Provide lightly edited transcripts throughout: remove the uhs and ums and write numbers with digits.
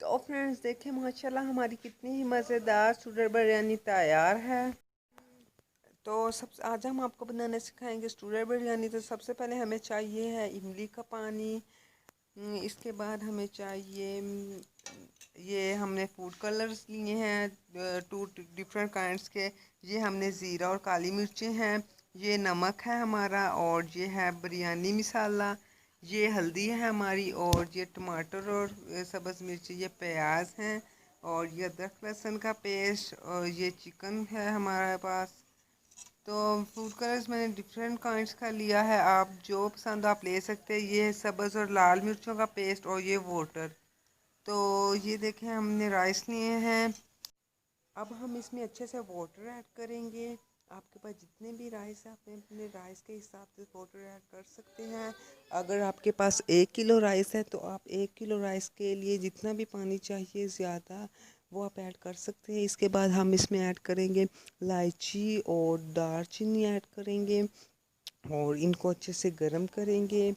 तो फ्रेंड्स देखें माशाल्लाह हमारी कितनी ही मज़ेदार स्टूडर बिरयानी तैयार है। तो सब आज हम आपको बनाना सिखाएंगे स्टूडर बिरयानी। तो सबसे पहले हमें चाहिए है इमली का पानी। इसके बाद हमें चाहिए ये हमने फूड कलर्स लिए हैं 2 डिफरेंट काइंड्स के। ये हमने ज़ीरा और काली मिर्चें हैं। ये नमक है हमारा, और ये है बिरयानी मसाला। ये हल्दी है हमारी, और ये टमाटर और सब्ज़ मिर्ची, ये प्याज हैं, और ये अदरक लहसुन का पेस्ट, और ये चिकन है हमारे पास। तो फूड कलर्स मैंने डिफरेंट काइंड्स का लिया है, आप जो पसंद आप ले सकते हैं। ये सब्ज़ और लाल मिर्चों का पेस्ट, और ये वाटर। तो ये देखें हमने राइस लिए हैं। अब हम इसमें अच्छे से वाटर ऐड करेंगे। आपके पास जितने भी राइस है आप अपने राइस के हिसाब से वाटर ऐड कर सकते हैं। अगर आपके पास 1 किलो राइस है तो आप 1 किलो राइस के लिए जितना भी पानी चाहिए ज़्यादा वो आप ऐड कर सकते हैं। इसके बाद हम इसमें ऐड करेंगे इलायची और दालचीनी ऐड करेंगे, और इनको अच्छे से गर्म करेंगे।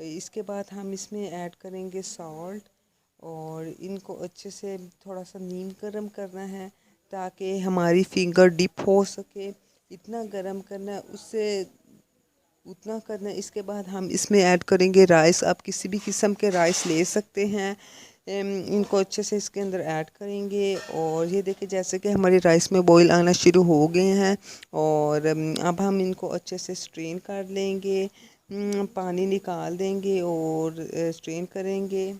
इसके बाद हम इसमें ऐड करेंगे सॉल्ट, और इनको अच्छे से थोड़ा सा नीम गरम करना है ताकि हमारी फिंगर डिप हो सके। इतना गरम करना है, उससे उतना करना है। इसके बाद हम इसमें ऐड करेंगे राइस। आप किसी भी किस्म के राइस ले सकते हैं। इनको अच्छे से इसके अंदर ऐड करेंगे, और ये देखिए जैसे कि हमारे राइस में बॉईल आना शुरू हो गए हैं। और अब हम इनको अच्छे से स्ट्रेन कर लेंगे, पानी निकाल देंगे और स्ट्रेन करेंगे।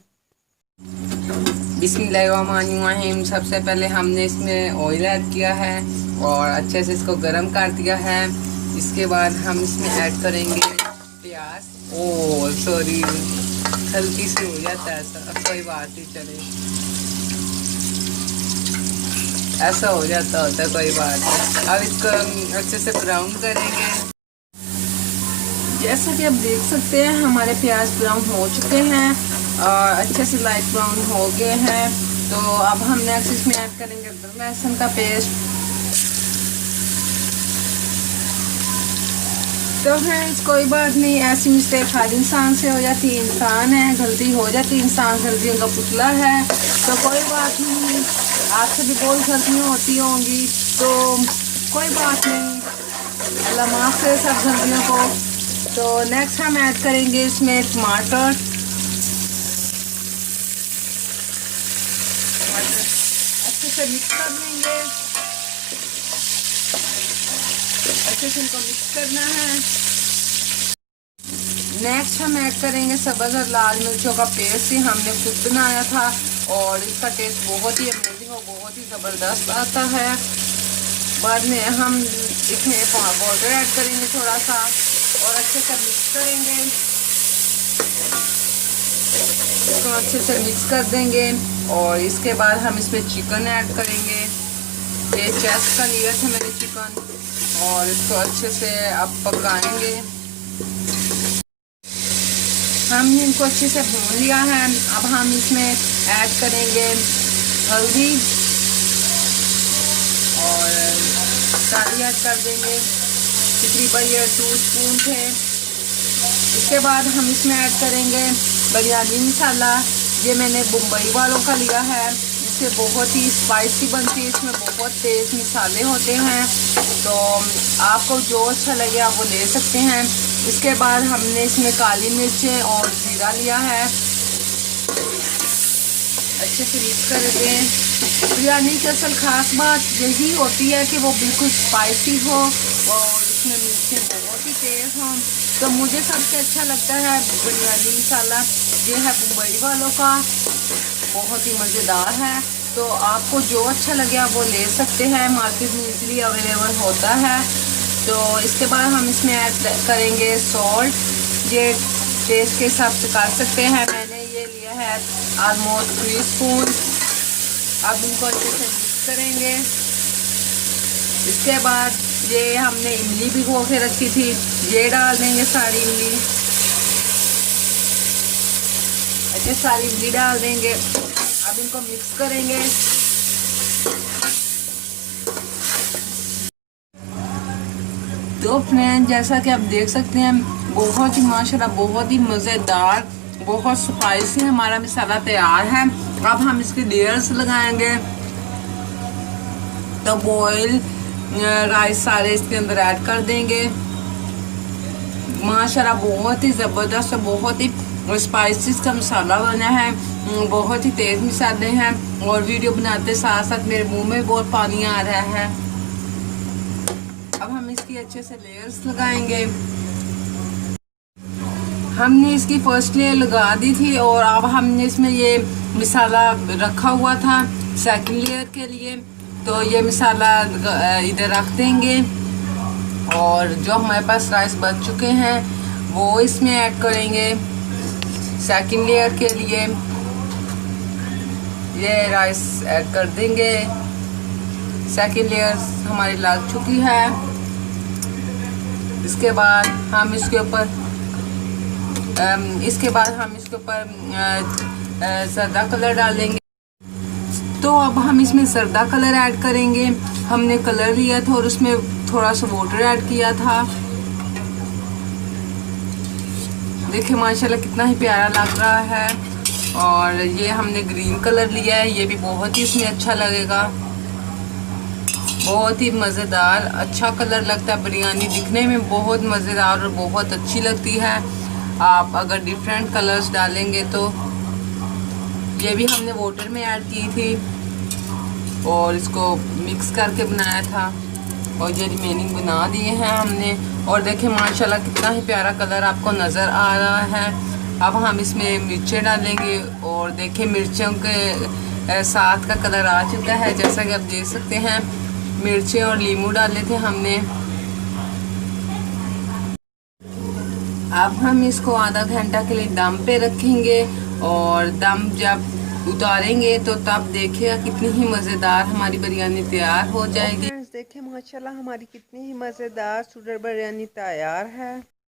बिस्मिल्लाहिर्रहमानिर्रहीम। सबसे पहले हमने इसमें ऑयल ऐड किया है और अच्छे से इसको गरम कर दिया है। इसके बाद हम इसमें ऐड करेंगे प्याज। ओ सॉरी, गलती से हो जाता है ऐसा, कोई बात नहीं, चले ऐसा हो जाता होता है, कोई बात नहीं। अब इसको अच्छे से ब्राउन करेंगे। जैसा कि आप देख सकते हैं हमारे प्याज ब्राउन हो चुके हैं और अच्छे से लाइट ब्राउन हो गए हैं। तो अब हम नेक्स्ट इसमें ऐड करेंगे अदरक लहसुन का पेस्ट। तो फ्रेंड्स कोई बात नहीं, ऐसी मिस्टेक हर इंसान से हो जाती है। इंसान है, गलती हो जाती है, इंसान गलतियों का पुतला है। तो कोई बात नहीं, आपसे भी बहुत गलतियाँ होती होंगी, तो कोई बात नहीं, अल्लाह माफ़ करे सब गलतियों को। तो नेक्स्ट हम ऐड करेंगे इसमें टमाटर। अच्छे से मिक्स कर लेंगे, अच्छे से इनको मिक्स करना है। नेक्स्ट हम ऐड करेंगे सब्ज़ और लाल मिर्चों का पेस्ट। ही हमने खुद बनाया था और इसका टेस्ट बहुत ही अमेजिंग और बहुत ही ज़बरदस्त आता है। बाद में हम इसमें वाटर ऐड करेंगे थोड़ा सा और अच्छे से मिक्स करेंगे। इसको अच्छे से मिक्स कर देंगे और इसके बाद हम इसमें चिकन ऐड करेंगे। ये चेस्ट का लिया था मैंने चिकन, और इसको अच्छे से अब पकाएंगे। हमने इनको अच्छे से भून लिया है। अब हम इसमें ऐड करेंगे हल्दी और सारी ऐड कर देंगे, तकरीबन ये 2 स्पून थे। इसके बाद हम इसमें ऐड करेंगे बिरयानी मसाला। ये मैंने मुंबई वालों का लिया है, इससे बहुत ही स्पाइसी बनती है, इसमें बहुत तेज़ मसाले होते हैं। तो आपको जो अच्छा लगे आप वो ले सकते हैं। इसके बाद हमने इसमें काली मिर्चें और जीरा लिया है, अच्छे से मिक्स कर दें। बिरयानी की असल ख़ास बात यही होती है कि वो बिल्कुल स्पाइसी हो और इसमें मिर्चें बहुत ही तेज़ हों। तो मुझे सबसे अच्छा लगता है बिरयानी मसाला, ये है मुंबई वालों का, बहुत ही मज़ेदार है। तो आपको जो अच्छा लगे आप वो ले सकते हैं, मार्केट में इजीली अवेलेबल होता है। तो इसके बाद हम इसमें ऐड करेंगे सॉल्ट। ये टेस्ट के हिसाब से कर सकते हैं, मैंने ये लिया है ऑलमोस्ट 3 स्पून। अब इनको अच्छे से मिक्स करेंगे। इसके बाद ये हमने इमली भिगो के रखी थी, ये डाल देंगे सारी इमली। अच्छे सारी इमली डाल देंगे। अब इनको मिक्स करेंगे। तो फ्रेंड जैसा कि आप देख सकते हैं बहुत ही माशाल्लाह बहुत ही मज़ेदार बहुत स्पाइसी हमारा मसाला तैयार है। अब हम इसके लेयर्स लगाएंगे। तो बॉयल राइस सारे इसके अंदर ऐड कर देंगे। माशाल्लाह बहुत ही ज़बरदस्त, बहुत ही स्पाइसेस का मसाला बना है, बहुत ही तेज़ मसाले हैं। और वीडियो बनाते साथ साथ मेरे मुंह में बहुत पानी आ रहा है। अब हम इसकी अच्छे से लेयर्स लगाएंगे। हमने इसकी फर्स्ट लेयर लगा दी थी और अब हमने इसमें ये मसाला रखा हुआ था सेकंड लेयर के लिए। तो ये मसाला इधर रख देंगे और जो हमारे पास राइस बच चुके हैं वो इसमें ऐड करेंगे सेकंड लेयर के लिए। ये राइस ऐड कर देंगे। सेकंड लेयर हमारी लग चुकी है। इसके बाद हम इसके ऊपर जर्दा कलर डालेंगे। तो अब हम इसमें जर्दा कलर ऐड करेंगे। हमने कलर लिया था और उसमें थोड़ा सा वाटर ऐड किया था। देखिए माशाल्लाह कितना ही प्यारा लग रहा है। और ये हमने ग्रीन कलर लिया है, ये भी बहुत ही इसमें अच्छा लगेगा। बहुत ही मज़ेदार अच्छा कलर लगता है। बिरयानी दिखने में बहुत मज़ेदार और बहुत अच्छी लगती है। आप अगर डिफरेंट कलर्स डालेंगे तो ये भी हमने वाटर में ऐड की थी और इसको मिक्स करके बनाया था और ये रिमेनिंग बना दिए हैं हमने। और देखिए माशाल्लाह कितना ही प्यारा कलर आपको नज़र आ रहा है। अब हम इसमें मिर्चें डालेंगे और देखिए मिर्चों के साथ का कलर आ चुका है। जैसा कि आप देख सकते हैं मिर्चें और नींबू डाले थे हमने। अब हम इसको आधा घंटा के लिए दम पे रखेंगे और दम जब उतारेंगे तो तब देखिएगा कितनी ही मज़ेदार हमारी बिरयानी तैयार हो जाएगी। फ्रेंड्स देखिए माशाल्लाह हमारी कितनी ही मज़ेदार स्टूडर बिरयानी तैयार है।